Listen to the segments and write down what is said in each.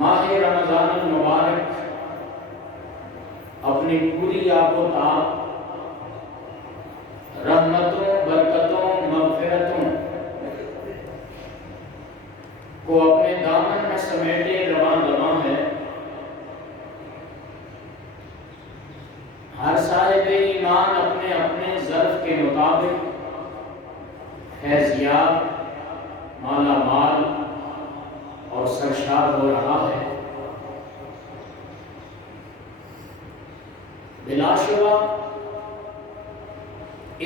ماہ رمضان المبارک اپنی پوری آب و تاب رحمتوں، برکتوں، مغفرتوں کو اپنے دامن میں سمیٹے رواں دواں ہے۔ ہر صاحب ایمان اپنے اپنے ظرف کے مطابق فیضیاب، مالا مال اور سرشار ہو رہا ہے۔ بلا شبہ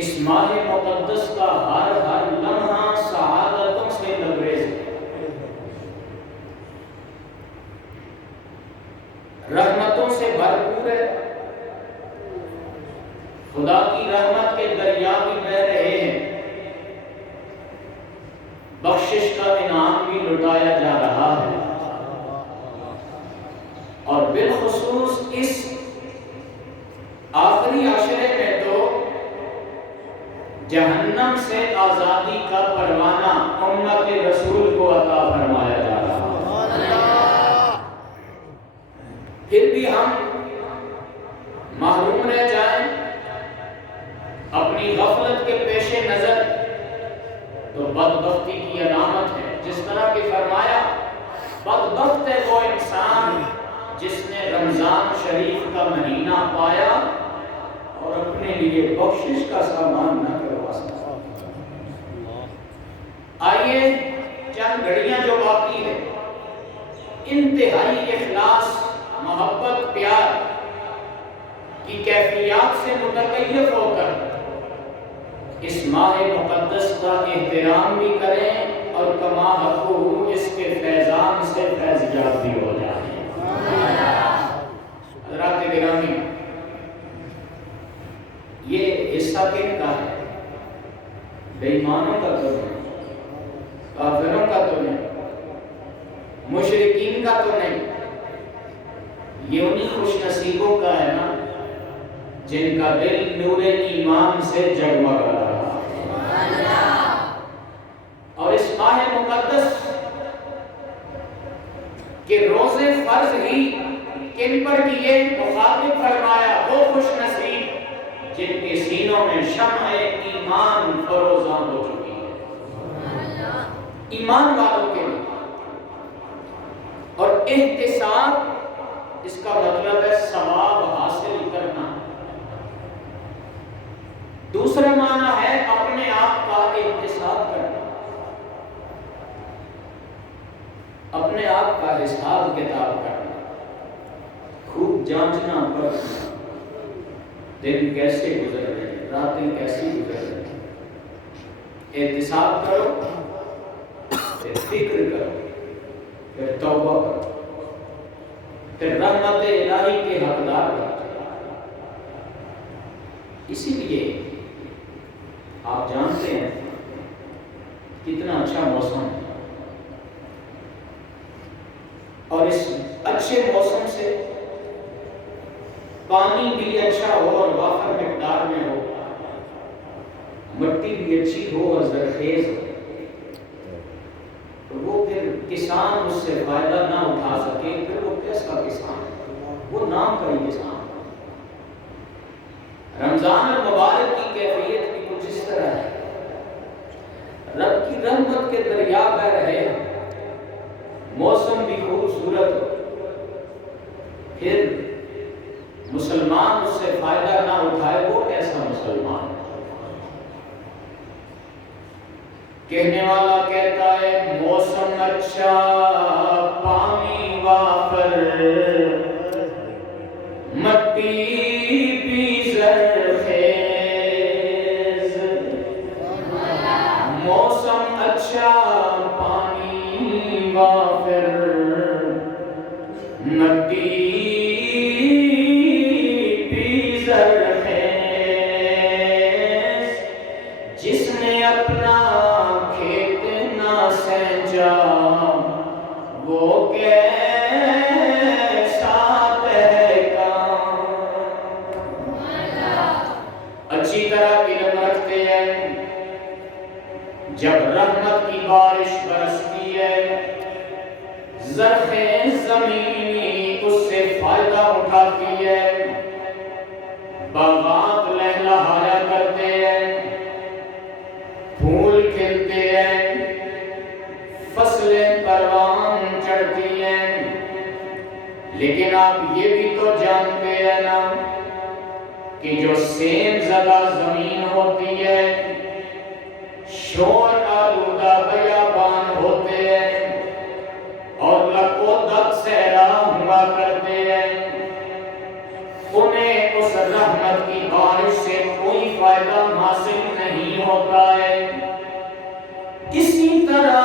اس ماہ مقدس کا ہر لمحہ سعادتوں سے لبریز ہے، رحمتوں سے بھرپور ہے۔ خدا کی رحمت کے دریا بھی بہہ رہے ہیں، بخشش کا انعام بھی لٹایا جا رہا ہے، اور بالخصوص اس آخری عشرے میں تو جہنم سے آزادی کا پروانہ امت رسول کو عطا فرمایا جا رہا ہے۔ پھر بھی ہم محروم رہ جائیں اپنی غفلت کے پیش نظر تو بدبختی کی علامت ہے۔ جس طرح کہ فرمایا، بدبخت ہے وہ انسان جس نے رمضان شریف کا مہینہ پایا اور اپنے لیے بخشش کا سامان نہ کروا سکا۔ آئیے چند گھڑیاں جو باقی ہے، انتہائی اخلاص، محبت، پیار کی کیفیات سے متکیف ہو کر اس ماہ مقدس کا احترام بھی کریں اور کما حقہ اس کے فیضان سے فیضیاب بھی ہو جائیں۔ حضرات گرامی، یہ حصہ کن کا ہے؟ بے ایمانوں کا تو نہیں، کافروں کا تو نہیں، مشرکین کا تو نہیں، یہ انہی خوش نصیبوں کا ہے نا جن کا دل نور ایمان سے جگمگ رہا۔ اور اس ماہ مقدس کے روزے فرض ہی کن پر کیے؟ مخاطب فرمایا وہ خوش نصیب جن کے سینوں میں شمع ایمان فروزاں ہو چکی ہے، ایمان والوں کے لیے۔ اور احتساب اس کا مطلب ہے ثواب حاصل کرنا۔ دوسرا معنی ہے اپنے آپ کا احتساب کرنا، اپنے آپ کا حساب کتاب کرنا، خوب جانچنا پرکھنا، دن کیسے گزر رہے ہیں، راتیں کیسی گزر رہی ہیں۔ احتساب کرو، پھر فکر کرو، پھر توبہ کرو، پھر رحمت الہی کے حقدار بنو۔ اسی لیے آپ جانتے ہیں کتنا اچھا موسم ہے، اور اس اچھے موسم سے پانی بھی اچھا ہو اور وافر مقدار میں ہو، مٹی بھی اچھی ہو اور زرخیز ہو، تو وہ پھر کسان اس سے فائدہ نہ اٹھا سکے، پھر وہ کیسا کسان ہے؟ وہ نام کا ہی کسان۔ رمضان المبارک کی کیفیت بھی کچھ اس طرح ہے، رب کی رحمت کے دریا بہہ رہے ہیں، موسم بھی خوبصورت ہو، پھر مسلمان اس سے فائدہ نہ اٹھائے، وہ کیسا مسلمان؟ کہنے والا کہتا ہے موسم اچھا پانی وافر، مٹی بھی زرخیز، موسم اچھا پانی وافر، مٹی بھی زرخیز، جس نے اپنا کھیت نہ سینچا وہ کیسا تہکا۔ اچھی طرح علم رکھتے ہیں، جب رحمت کی بارش برستی ہے، زرخیز زمین اس سے فائدہ اٹھاتی ہے، باغات لہلہایا کرتے ہیں، پھول کھلتے ہیں، فصلیں پروان چڑھتی ہیں، لیکن آپ یہ بھی تو جانتے ہیں نا کہ جو سیم زدہ زمین ہوتی ہے، شور آلودہ بیابان ہوتے ہیں اور لکو دک صحرا ہوا کرتے ہیں، انہیں اس رحمت کی بارش سے کوئی فائدہ حاصل نہیں ہوتا ہے۔ اسی طرح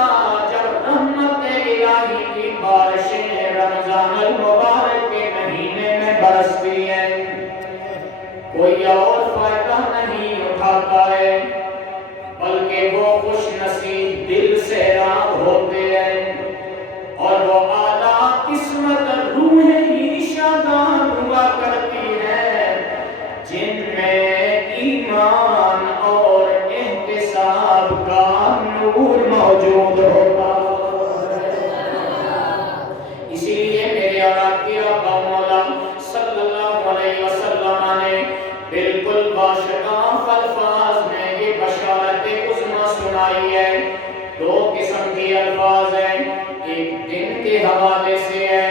جب رحمت الہی کی بارشیں رمضان المبارک کے مہینے میں برستی ہیں، کوئی اور فائدہ نہیں اٹھاتا ہے، بلکہ وہ خوش نصیب دل سیراب ہوتے ہیں اور وہ اعلیٰ قسمت روحیں ہی شادان ہوا کرتی ہے جن میں ایمان اور احتساب کا نور موجود ہوگا۔ اسی لیے میرے اور آپ کے آقا مولا صلی اللہ علیہ وسلم نے بالکل باشگاف الفاظ میں یہ بشارت عظمیٰ سنائی ہے۔ دو قسم کے الفاظ ہیں، ایک دن کے حوالے سے ہے،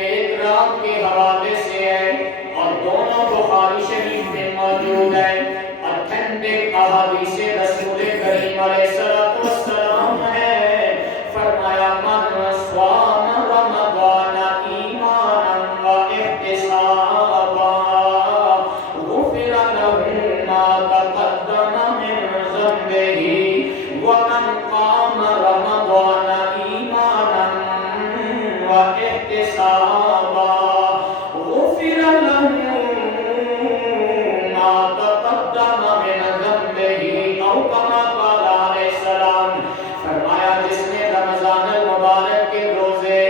ایک رات کے حوالے سے ہے، اور دونوں بخاری شریف میں موجود ہے۔ اتھینٹک احادیث رسول کریم علیہ الصلوۃ والسلام ہے، فرمایا من صام رمضان ایمانا و احتسابا غفر له ما تقدم من ذنبه ومن قام رمضان ایمانا و احتسابا غفر له ما تقدم من ذنبه او کما قال علیہ السلام۔ فرمایا جس نے رمضان المبارک کے روزے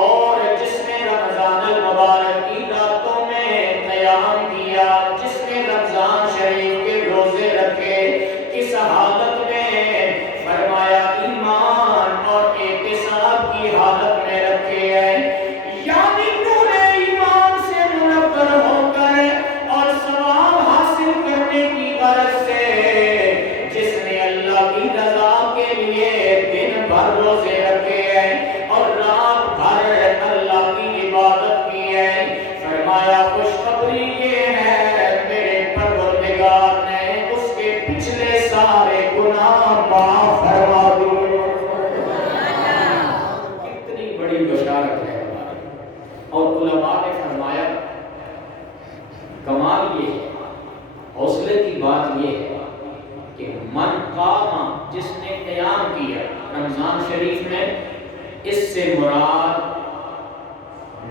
اور جس نے رمضان المبارک کی راتوں میں قیام کیا، جس نے رمضان شریف کے روزے رکھے، کس حالت میں؟ فرمایا ایمان اور احتساب کی حالت میں رکھے ہیں، یعنی نور ایمان سے منور ہو کر اور ثواب حاصل کرنے کی غرض سے، جس نے اللہ کی رضا کے لیے دن بھر روزے رکھے ہیں اور رات بھر اللہ کی عبادت کی ہے۔ فرمایا خوشخبری یہ ہے میرے پروردگار نے اس کے پچھلے سارے گناہ معاف فرما دیے۔ کتنی بڑی بشارت ہے ہماری۔ اور علماء نے فرمایا کمال یہ ہے، حوصلے کی بات یہ ہے کہ من قام، جس نے قیام کیا رمضان شریف میں، اس سے مراد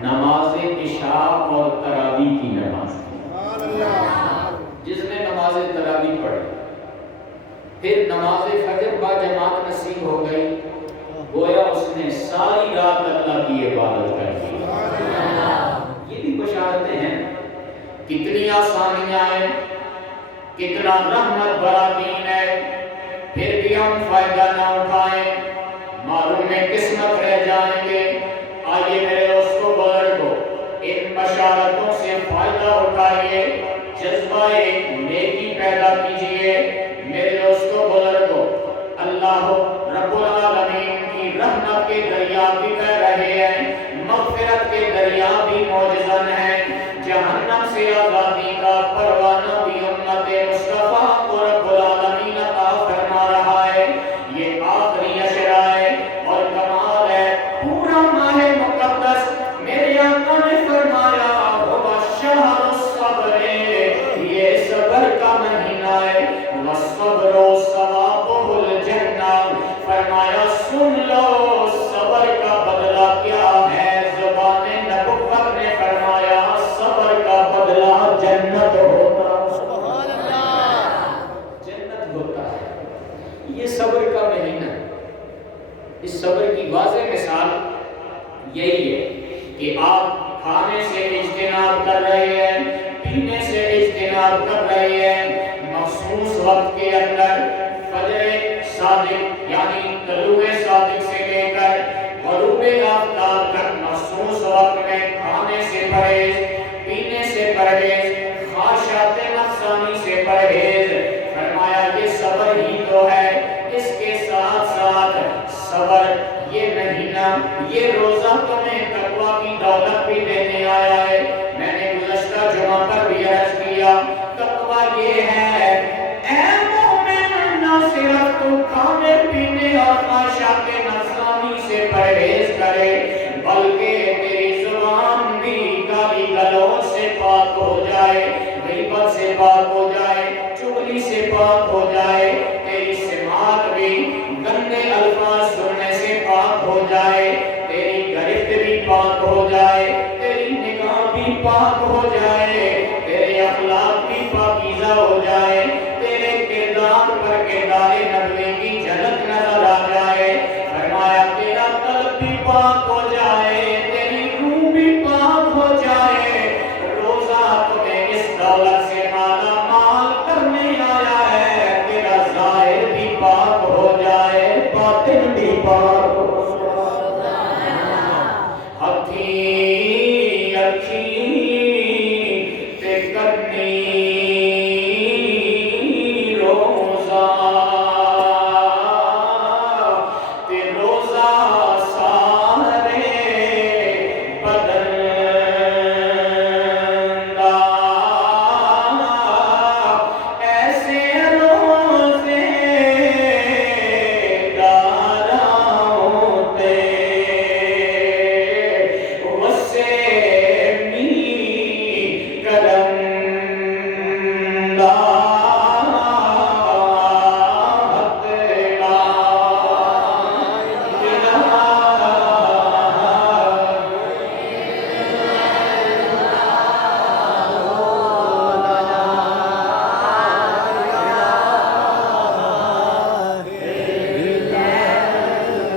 نماز عشاء اور تراویح کی نماز ہے۔ جس نے نماز تراویح پڑھی، پھر نماز فجر با جماعت نصیب ہو گئی، گویا اس نے ساری رات اللہ کی عبادت کر دی۔ یہ بھی بشارتیں ہیں، کتنی آسانیاں ہیں، کتنا رحمت بھرا دین ہے، پھر بھی ہم فائدہ نہ اٹھائیں، معلوم قسمت رہ جائیں گے۔ آئیے میرے دوستو بزرگو، ان بشارتوں سے فائدہ اٹھائیے، جذبہ نیکی پیدا کیجئے۔ میرے دوستو بزرگو، اللہ رب العالمین کی رحمت کے دریا بھی بہ رہے ہیں، مغفرت کے دریا بھی موجزن ہیں، جہنم سے آزادی کا پروانہ بھی امت مصطفیٰ کو رب العالمین عطا فرما رہا ہے۔ یہ آخری عشرہ ہے اور کمال ہے، پورا ماہ مقدس میرے آقا نے فرمایا ہوا شہر الصبر، یہ صبر کا مہینہ ہے، والصبر ثوابہ الجنہ۔ فرمایا سن لو صبر کا بدلہ کیا ہے، زبان نبوت نے فرمایا صبر کا بدلہ جنت ہوتا ہے، جنت ہوتا ہے۔ یہ صبر کا مہینہ، اس صبر کی واضح مثال یہی ہے کہ آپ کھانے سے اجتناب کر رہے ہیں، پینے سے اجتناب کر رہے ہیں، مخصوص وقت کے اندر فجر صادق یعنی طلوع صادق سے لے کر غروب آفتاب تک مخصوص وقت میں کھانے سے پرہیز، پینے سے پرہیز، خواہشات نفسانی سے پرہیز۔ فرمایا یہ صبر ہی تو ہے۔ اس کے ساتھ ساتھ صبر یہ مہینہ، یہ روزہ تمہیں تقویٰ کی دولت بھی دینے آیا ہے۔ میں نے گزشتہ جمعہ پر بھی عرض کیا، تقویٰ یہ ہے اے مومن، نہ صرف تو کھانے پینے اور خواہشات نفسانی سے پرہیز کرے، بلکہ تیری زبان بھی گالی گلوچ سے پاک ہو جائے، غیبت سے پاک ہو جائے، چغلی سے پاک ہو جائے، تیری سماعت بھی گندے الفاظ سننے سے پاک ہو جائے، تیری گرفت بھی پاک ہو جائے، تیری نگاہ بھی پاک ہو جائے، تیرے اخلاق بھی پاکیزہ ہو جائے، تیرے کردار پر کردار نبوی کی جھلک نظر آ جائے۔ فرمایا تیرا قلب بھی پاک ہو جائے، تیری روح بھی پاک ہو جائے۔ روزہ تمہیں اس دولت سے مالا مال کرنے آیا ہے، تیرا ظاہر بھی پاک ہو جائے، باطن بھی پاک ہو جائے۔ ہتھی اکھی تے کرنی روزہ، تے روزہ سارے بدن دا، ایسے روزے داراں تے وسے می کرم دا حق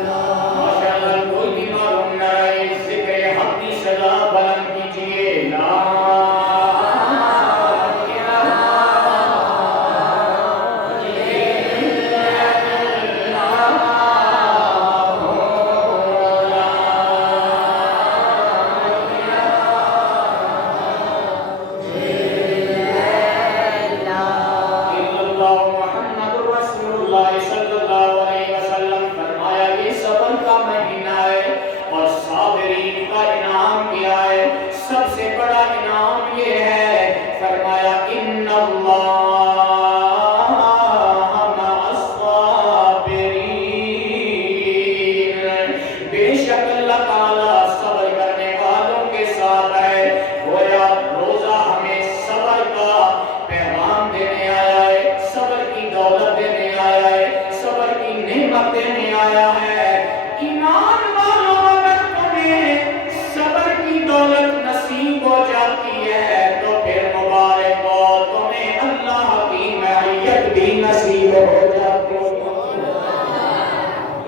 لا ماشاءاللہ کوئی بھی معلوم نہ رہے، ذکر حق کی صدا بلند کیجئے، لا اللہ محمد رسول اللہ صلی اللہ علیہ وسلم۔ فرمایا یہ صبر کا مہینہ ہے اور صابرین کا انعام کیا ہے؟ سب سے بڑا انعام یہ ہے، فرمایا ان اللہ مع الصابرین، بے شک اللہ تعالیٰ صبر کرنے والوں کے ساتھ ہے۔ گویا روزہ ہمیں صبر کا پیغام دینے آیا ہے، صبر کی دولت دینے آیا ہے، صبر کی نعمت دینے آیا ہے۔ ایمان والوں، اگر تمہیں صبر کی دولت نصیب ہو جاتی ہے تو پھر مبارک ہو، تمہیں اللہ کی معیت بھی نصیب ہو جاتی ہے،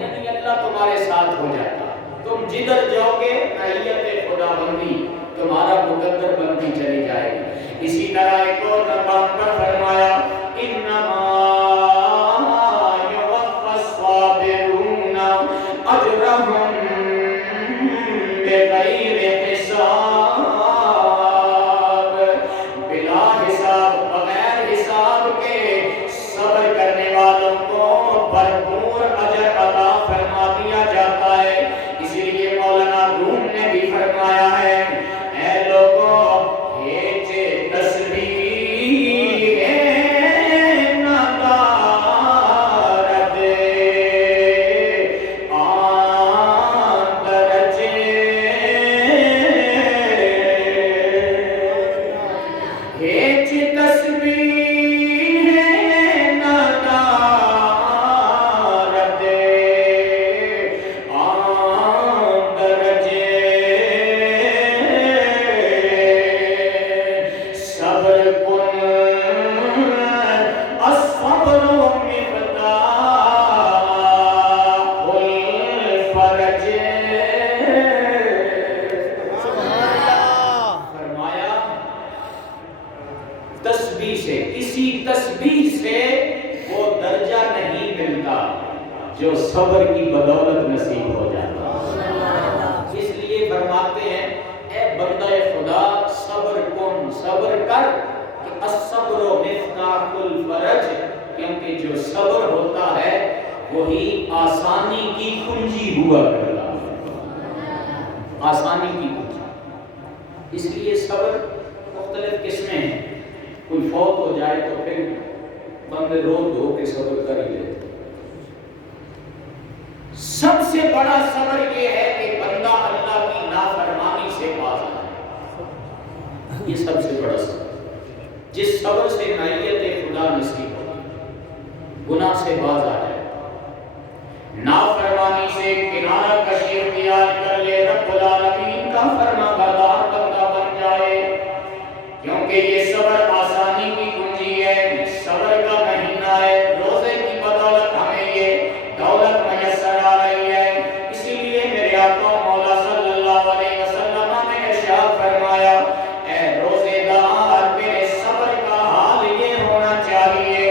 یعنی اللہ تمہارے ساتھ ہو جاتا، تم جدھر جاؤ گے معیت خدا بندی تمہارا مقدر بنتی چلی جائے گی۔ اسی طرح ایک اور مقام پر فرمایا انما یوفی الصابرون اجرهم بغیر حساب، بلا حساب، بغیر حساب کے صبر کرنے والوں کو بھرپور اجر عطا فرما دیا جاتا ہے۔ اسی لیے مولانا روم نے بھی فرمایا ہے، اے لوگوں ہیچ تسبیح جو صبر کی بدولت نصیب ہو جاتا ہے۔ اس لیے فرماتے ہیں صبر کر کہ الصبر مفتاح الفرج، کیونکہ جو صبر ہوتا ہے وہی آسانی کی کنجی ہوا کرتا ہے، آسانی کی کنجی۔ اس لیے صبر مختلف قسمیں ہیں، کوئی فوت ہو جائے تو پھر بندے رو دھو کے صبر کر ہی لیتے۔ سب سے بڑا صبر یہ ہے کہ بندہ اللہ کی نافرمانی سے باز آ جائے، یہ سب سے بڑا صبر، جس صبر سے معیت خدا نصیب ہو، گناہ سے باز آ جائے، نافرمانی سے کنارہ کشی اختیار کر لے، رب العالمین کا فرما بردار بندہ بن جائے، کیونکہ یہ صبر آسانی کی کنجی ہے، صبر کا مہینہ ہے، روزے کی بدولت ہمیں یہ دولت میسر آ رہی ہے۔ اسی لیے میرے آقا مولا صلی اللہ علیہ وسلم نے ارشاد فرمایا، اے روزے دار تیرے صبر کا حال یہ ہونا چاہیے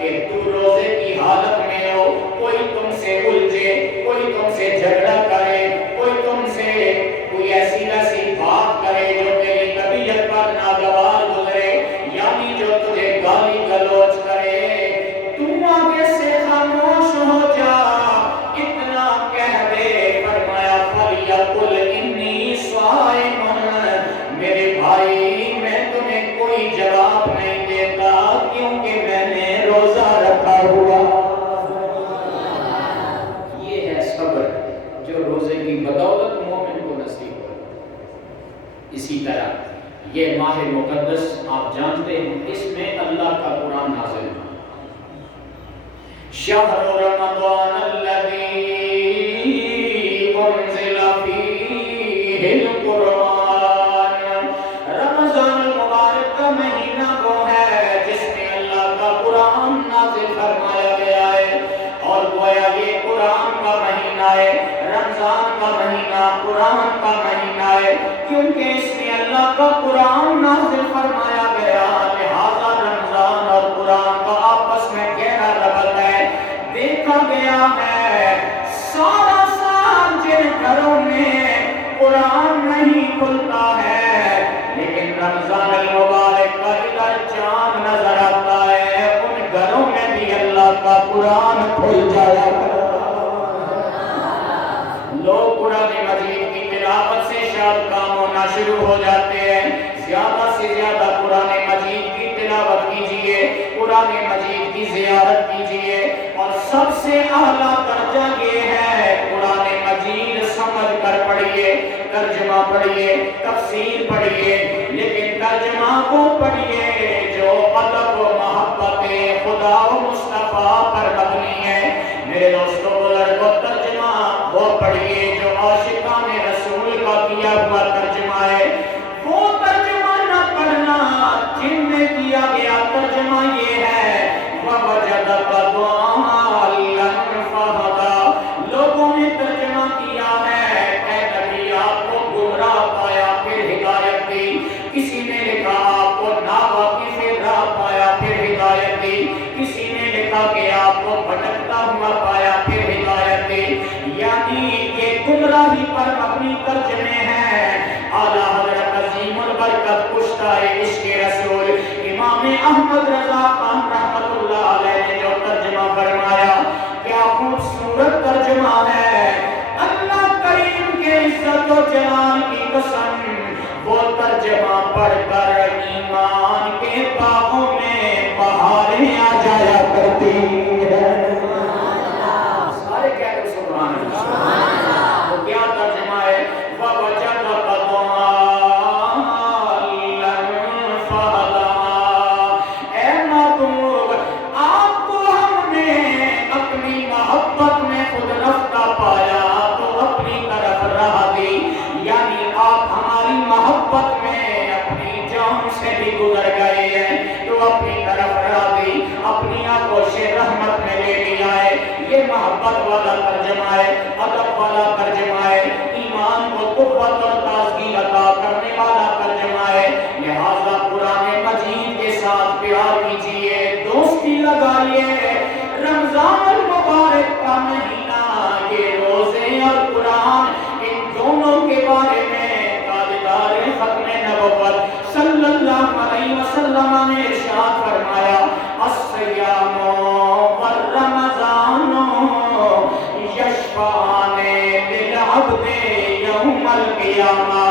کہ تو روزے کی حالت میں ہو، کوئی تم سے الجھے، کوئی تم سے جھگڑا کرے، کوئی تم سے کوئی ایسی ویسی بات کرے جو تیری طبیعت پر ناگوار گزرے، یعنی جو تجھے گالی گلوچ کرے، تو آگے سے خاموش ہو جا، اتنا کہہ دے، فرمایا فَلْيَقُلْ إِنِّي صَائِمٌ، میرے بھائی میں تمہیں کوئی جواب نہیں دیتا کیونکہ میں نے روزہ رکھا ہوا۔ یہ ہے صبر جو روزے کی بدولت مومن کو نصیب ہو۔ اسی طرح یہ ماہ مقدس آپ جانتے ہیں، اس میں اللہ کا قرآن نازل ہوا، شہر رمضان الذی انزل فیہ القرآن، رمضان المبارک کا مہینہ وہ ہے جس میں اللہ کا قرآن نازل فرمایا گیا ہے، اور گویا یہ قرآن کا مہینہ ہے، رمضان کا مہینہ قرآن کا مہینہ ہے، کیونکہ اس میں اللہ کا قرآن نازل فرمایا گیا، لہذا رمضان اور قرآن کا آپس میں گہرا ربط ہے۔ دیکھا گیا ہے سارا سال جن گھروں میں قرآن نہیں کھلتا ہے، لیکن رمضان المبارک کا ادھر چاند نظر آتا ہے، ان گھروں میں بھی اللہ کا قرآن کھل جایا کرتا ہے۔ لوگ قرآن مجید کی تلاوت سے شاد کام ہونا شروع ہو جاتے ہیں، زیادہ سے زیادہ قرآن مجید کی تلاوت کیجئے، قرآن مجید کی زیارت کیجئے، اور سب سے اعلیٰ درجہ یہ ہے قرآن مجید سمجھ کر پڑھیے، ترجمہ پڑھیے، تفسیر پڑھیے، لیکن ترجمہ کو پڑھیے جو ادب و محبت خدا و مصطفیٰ پر مبنی ہے۔ میرے دوستو بزرگو، ترجمہ وہ پڑھیے جو عاشقان رسول کا کیا ہوا ترجمہ ہے، وہ ترجمہ نہ پڑھنا جن میں کیا گیا ترجمہ یہ ہے وَوَجَدَكَ ضَالًّا فَهَدَىٰ، لوگوں نے ترجمہ کیا ہے اے نبی آپ کو گمراہ پایا پھر ہدایت دی، کسی نے لکھا آپ کو ناواقف راہ پایا پھر ہدایت دی، کسی نے لکھا کہ آپ کو بھٹکتا ہوا پایا پھر ہدایت دی، یعنی یہ گمراہی پر مبنی ترجمے ہیں۔ اعلیٰ حضرت عظیم البرکت کشتۂ عشق رسول امام احمد رضا خان رحمۃ اللہ علیہ نے جو ترجمہ فرمایا، کیا خوبصورت ترجمہ ہے، اللہ کریم کے عزت و جلال کی قسم، وہ ترجمہ پڑھ کر ایمان کے باغوں میں بہاریں آ جایا کرتی ہیں۔ سارے کہہ دو سبحان اللہ۔ وہ کیا ترجمہ ہے وَوَجَدَكَ ضَالًّا فَهَدَىٰ، اے محبوب آپ کو ہم نے اپنی محبت میں خود رفتہ پایا تو اپنی طرف راہ دی، یعنی آپ ہماری محبت میں اپنی جان سے بھی گزر گئے ہیں تو اپنی طرف راہ دی، اپنی آغوش رحمت میں لے لیا ہے۔ یہ محبت والا ترجمہ ہے، ادب والا ترجمہ ہے، ایمان کو قوت اور تازگی عطا کرنے والا ترجمہ ہے، لہذا قرآن مجید کے ساتھ پیار کیجئے، دوستی لگائیے۔ رمضان المبارک کا مہینہ، یہ روزے اور قرآن، ان دونوں کے بارے میں تاجدار ختم نبوت صلی اللہ علیہ القیامہ.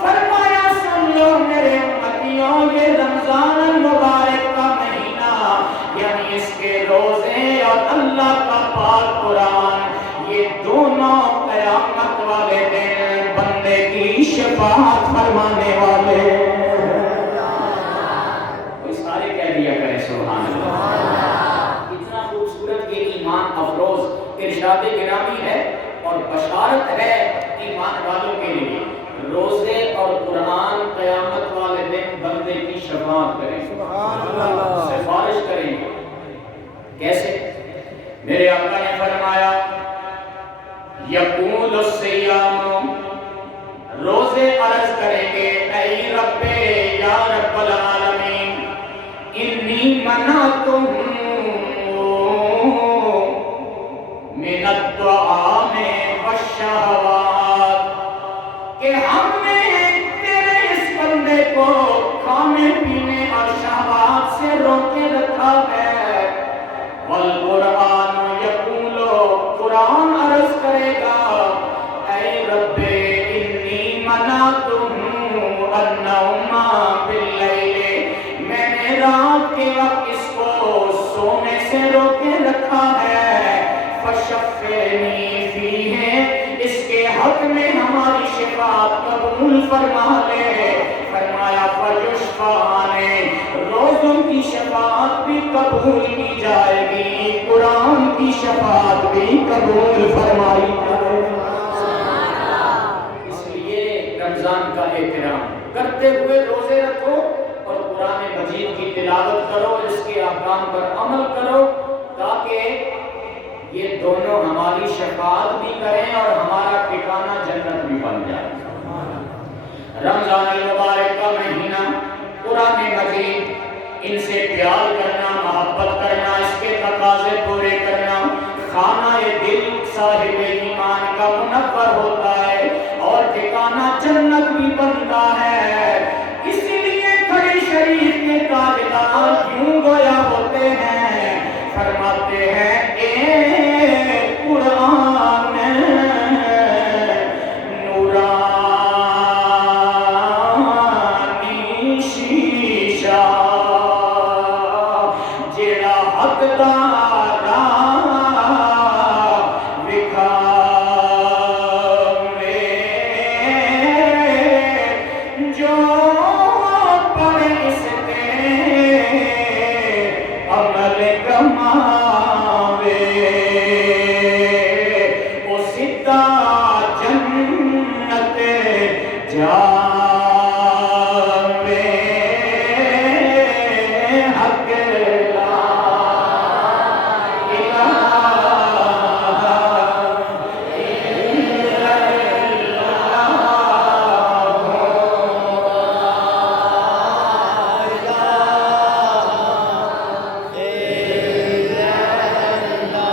فرمایا سن لو میرے امتیوں یہ رمضان المبارک کا مہینہ یعنی اس کے روزے اور اللہ کا پاک قرآن یہ دونوں قیامت والے دن بندے کی شفاعت فرمانے والے. کوئی سارے کہہ دیا کرے سبحان اللہ. اتنا خوبصورت یہ ایمان افروز ارشاد گرامی ہے اور بشارت ہے ایمان والوں کے لیے. روزے اور قرآن قیامت والے دن بندے کی شفاعت کریں گے, سفارش کریں گے. کیسے؟ میرے آقا نے فرمایا یقول الصیام, روزے عرض کریں گے اے رب یا رب العالمین انی منعتہم من الطعام والشہوات, کہ ہم نے تیرے اس بندے کو کھانے پینے اور شہوات سے روکے رکھا ہے. والقرآن یقول, قرآن عرض کرے گا اے رب انی منعتہم النوم باللیل, میں نے رات کے وقت اس کو سونے سے روکے رکھا ہے. فشفعنی فیہ, اس کے حق میں ہماری شفاعت قبول فرما لے. فرمایا فیشفعان, روزوں کی شفاعت بھی قبول کی جائے گی, قرآن کی شفاعت بھی قبول فرمائی جائے گی. اس لیے رمضان کا احترام کرتے ہوئے روزے رکھو اور قرآن مجید کی تلاوت کرو, اس کے احکام پر عمل کرو تاکہ یہ دونوں ہماری شفاعت بھی کریں اور ہمارا ٹھکانہ جنت بھی بن جائے. رمضان المبارک کا مہینہ, قرآن مجید, ان سے پیار کرنا, محبت کرنا, اس کے تقاضے پورے کرنا, خانہ دل صاحب ایمان کا منور ہوتا ہے اور ٹھکانہ جنت بھی بنتا ہے. اسی لیے کھڑی شریف کے تاجدار یوں گویا ہوتے ہیں, فرماتے ہیں اے قرآن نورانی شیشہ جیڑا حقدارا وکھاوے, جو پڑھے اس تے عمل کماوے, او سیدھا جنت جاوے. حق لا الہ الا اللہ.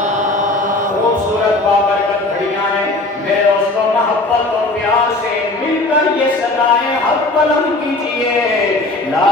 خوبصورت بابرکت گھڑیاں ہیں. میرے دوستوں, محبت اور پیار سے مل کر یہ صدائیں حق بلند کیجئے. لا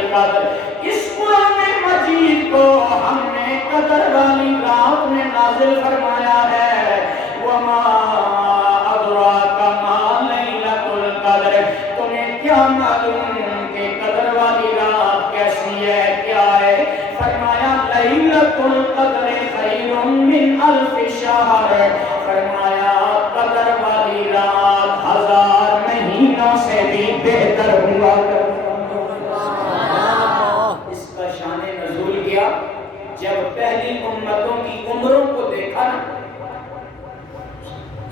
القدر، اس قرآن مجید کو ہم نے قدر والی رات میں نازل فرمایا ہے۔ وما ادراک ما لیلۃ القدر، تمہیں کیا معلوم کہ قدر والی رات کیسی ہے، کیا ہے؟ فرمایا لیلۃ القدر خیر من الف شہر، فرمایا قدر والی رات 1000 مہینوں سے بھی بہتر ہوا کرتی۔ اس کا شان نزول کیا جب پہلی امتوں کی عمروں کو دیکھا نا،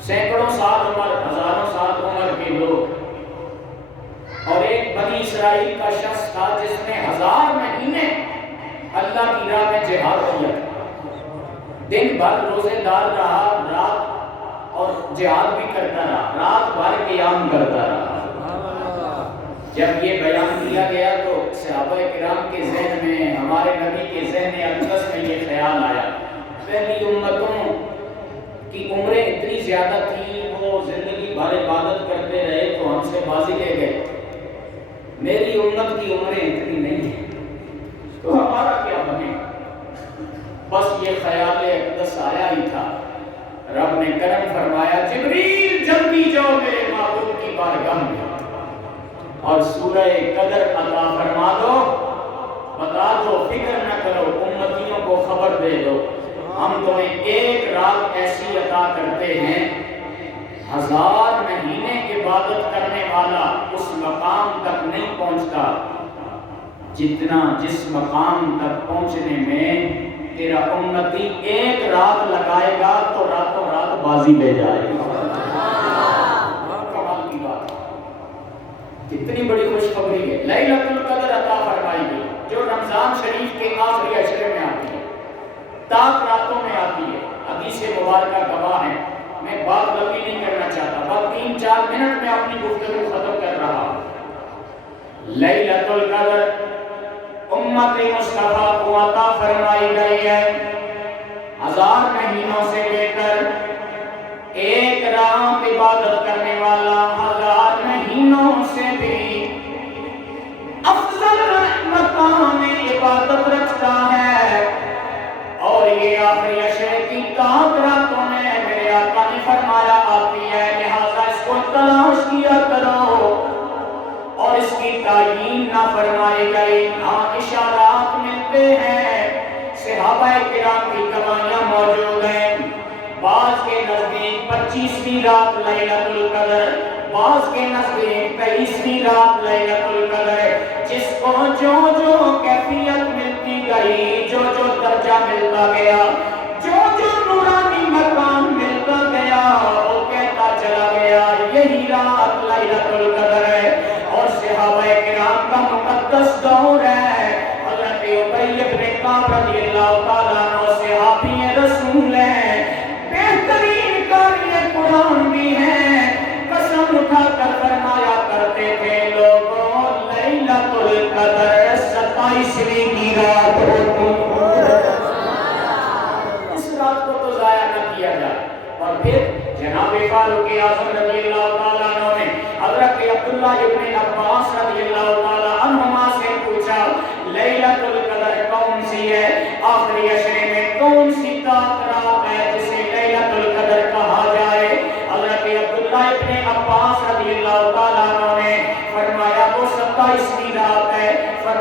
سینکڑوں سال عمر، ہزاروں سال عمر کے لوگ، اور ایک بنی اسرائیل کا شخص تھا جس نے 1000 مہینے اللہ کی راہ میں جہاد کیا، دن بھر روزے دار رہا، رات اور جہاد بھی کرتا رہا، رات بھر قیام کرتا رہا۔ جب یہ بیان کیا گیا تو صحابہ کرام کے ذہن میں، ہمارے نبی کے ذہن اقدس میں یہ خیال آیا، پہلی امتوں کی عمریں اتنی زیادہ تھیں، وہ زندگی بھر عبادت کرتے رہے تو ہم سے بازی لے گئے، میری امت کی عمریں اتنی نہیں ہیں تو ہمارا کیا بنے؟ بس یہ خیال اقدس آیا ہی تھا، رب نے کرم فرمایا جبریل جلدی جاؤ میرے معبود کی بارگاہ میں اور سورہ قدر عطا فرما دو، بتا دو، فکر نہ کرو، امتیوں کو خبر دے دو، ہم تمہیں ایک رات ایسی عطا کرتے ہیں 1000 مہینے عبادت کرنے والا اس مقام تک نہیں پہنچتا جتنا جس مقام تک پہنچنے میں تیرا امتی ایک رات لگائے گا تو راتوں رات بازی لے جائے گا۔ کمال کی بات، کتنی بڑی خوشخبری ہے، لیلۃ القدر عطا فرمائی گئی جو رمضان شریف کے آخری عشرے میں آتی ہے، تاک راتوں میں آتی ہے، حدیث مبارکہ گواہ ہے۔ میں بات لمبی نہیں کرنا چاہتا، بس 3-4 منٹ میں اپنی گفتگو ختم کر رہا ہوں۔ لیلۃ القدر امت مصطفیٰ کو عطا فرمائی گئی ہے 1000 مہینوں سے بہتر، ایک رات عبادت کرنے والا 1000 مہینوں سے بھی افضل مقام عبادت رکھتا ہے، اور یہ آخری عشرے کی تاک راتوں میں میرے آقا نے فرمایا آتی ہے، لہذا اس کو تلاش کیا کرو، اور اس کی تعیین نہ فرمائی گئی۔ ہاں اشارات ملتے ہیں، صحابہ کرام کی گواہیاں موجود ہیں، بعض کے نزدیک 25ویں رات لیلۃ القدر، بعض کے نزدیک 23ویں رات لیلۃ القدر، جس کو جو جو کیفیت ملتی گئی، جو جو درجہ ملتا گیا، جو جو نورانی مقام ملتا گیا، وہ کہتا چلا گیا یہی رات لیلۃ القدر ہے۔ اور صحابہ کرام کا مقدس دور ہے، حضرت ابی بن کعب رضی اللہ تعالیٰ عنہ صحابی رسول ہیں، بہترین قاری قرآن بھی ہیں، قسم اٹھا کر فرمایا کرتے تھے لوگوں لیلۃ القدر 27ویں کی رات ہوتی ہے، اس رات کو تو ضائع نہ کیا جائے۔ اور پھر جناب فاروق اعظم رضی اللہ تعالیٰ عنہ نے حضرت عبداللہ ابن عباس رضی اللہ تعالیٰ عنہما سے پوچھا لیلۃ القدر کون سی ہے، آخری عشرے میں کون سی تاک رات ہے جسے لیلۃ القدر کہا جائے؟ حضرت عبداللہ ابن عباس رضی اللہ تعالیٰ عنہ نے فرمایا وہ 27ویں رات ہے۔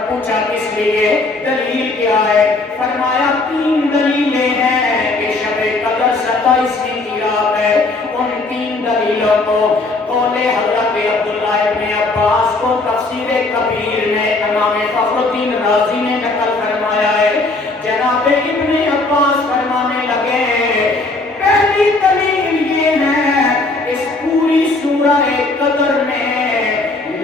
پوچھا کس لیے، دلیل کیا ہے؟ فرمایا 3 دلیلیں ہیں کہ شب قدر 27ویں کی رات ہے، ان 3 دلیلوں کو قول حضرت عبداللہ ابن عباس کو تفسیر کبیر میں امام فخر الدین رازی نے نقل فرمایا ہے۔ جناب ابن عباس فرمانے لگے پہلی دلیل یہ ہے اس پوری سورہ قدر میں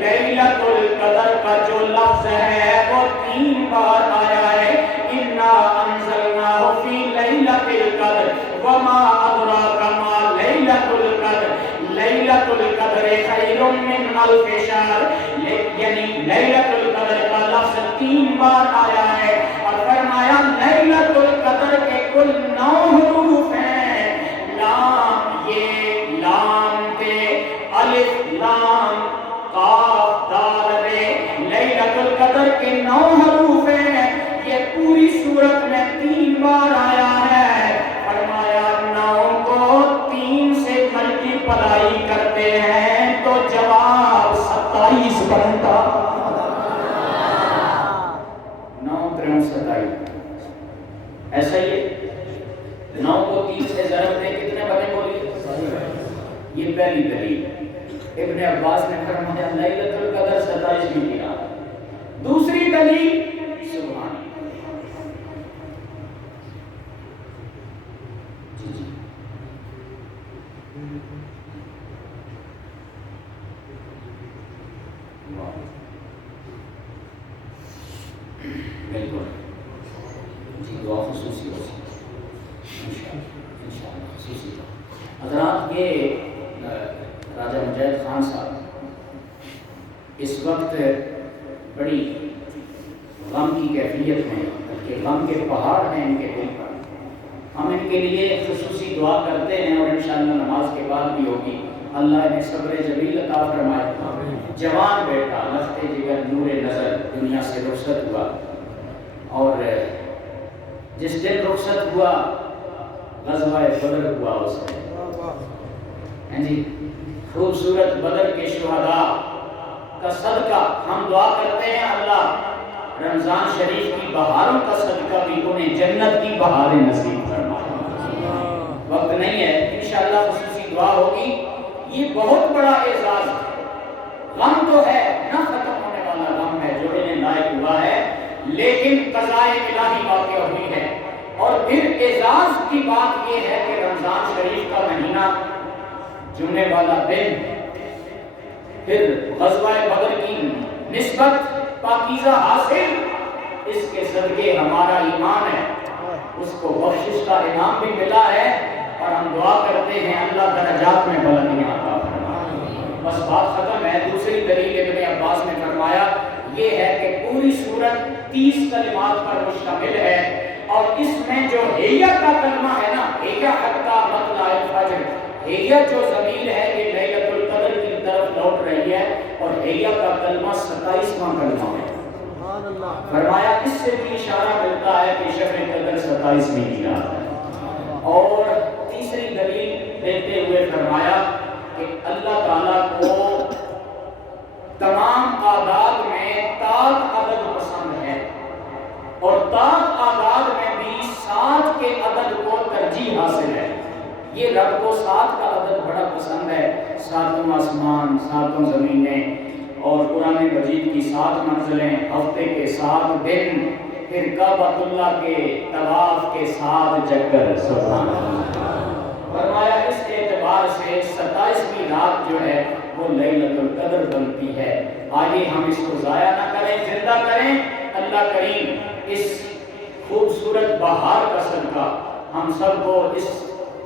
لیلۃ القدر کا جو لفظ ہے وہ 3 بار آیا ہے، انا انزلناہ فی لیلۃ القدر وما ادراک ما لیلۃ القدر لیلۃ القدر خیر من الف شہر، یعنی لیلۃ القدر کا لفظ 3 بار آیا ہے، اور فرمایا لیلۃ القدر کے کل 9 حروف ہیں، لام یہ لام تے الف لام قاف دال رے، لیلۃ القدر کے 9 27 ایسا ہی ہے. 9 کو 3 سے ضرب دیں کتنے بنے بولیے؟ یہ پہلی دلیل. ابن عباس نے فرمایا لیلۃ القدر 27ویں کی رات. دوسری دلیل سبحان جی بالکل جی دعا خصوصی ہو انشاءاللہ خصوصی. حضرات یہ راجہ مجاہد خان صاحب اس وقت بڑی غم کی کیفیت میں بلکہ غم کے پہاڑ ہیں ان کے دل پر. ہم ان کے لیے خصوصی دعا کرتے ہیں اور انشاءاللہ نماز کے بعد بھی ہوگی. اللہ نے صبر جمیل عطا فرمائے. جوان بیٹا لخت جگر نور نظر دنیا سے رخصت ہوا اور جس دن رخصت ہوا غزوہ بدر ہوا اس میں جی. خوبصورت بدر کے شہداء کا صدقہ ہم دعا کرتے ہیں اللہ رمضان شریف کی بہاروں کا صدقہ بھی انہیں جنت کی بہاریں نصیب فرمائے. وقت نہیں ہے انشاءاللہ خصوصی دعا ہوگی. یہ بہت بڑا اعزاز ہے. غم تو ہے نہ ختم ہونے والا غم ہے جو انہیں لائق ہوا ہے لیکن قضاء الہی واقع ہوئی ہے. اور پھر اعزاز کی بات یہ ہے کہ رمضان شریف کا مہینہ جمعے والا دن پھر غزوہ بدر کی نسبت پاکیزہ حاصل اس کے صدقے ہمارا ایمان ہے اس کو بخشش کا انعام بھی ملا ہے اور ہم دعا کرتے ہیں اللہ درجات میں بلندیاں عطا فرمائے. بس بات ختم ہے. دوسری دلیل ابن عباس نے فرمایا یہ ہے کہ پوری سورت 30 کلمات پر مشتمل ہے اور اس میں جو ہیہ کا کلمہ ہے نا ہیہ حتی مطلع الفجر ہیہ جو ضمیر ہے یہ لیلۃ القدر کی طرف لوٹ رہی ہے اور ہیہ کا کلمہ 27واں کلمہ ہے. فرمایا اس سے بھی اشارہ ملتا ہے کہ شب قدر 27ویں کی رات ہے. اور تیسری دلیل دیتے ہوئے فرمایا کہ اللہ تعالیٰ کو تمام اعداد میں تاک عدد پسند ہے اور تاک اعداد میں بھی 7 کے عدد کو ترجیح حاصل ہے. یہ رب کو 7 کا عدد بڑا پسند ہے. 7 آسمان 7 زمینیں اور قرآن مجید کی 7 منزلیں ہفتے کے 7 دن پھر کعبۃ اللہ کے طواف کے 7 چکر. سبحان اللہ. فرمایا اس اعتبار سے 27ویں رات جو ہے وہ لیلۃ القدر بنتی ہے. آئیے ہم اس کو ضائع نہ کریں زندہ کریں. اللہ کریم اس خوبصورت بہار کا صدقہ ہم سب کو اس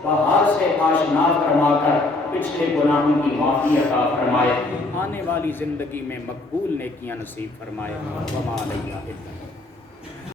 بہار سے آشنا فرما کر پچھلے گناہوں کی معافی عطا فرمائے. آنے والی زندگی میں مقبول نیکیاں نصیب فرمائے. وما علیہ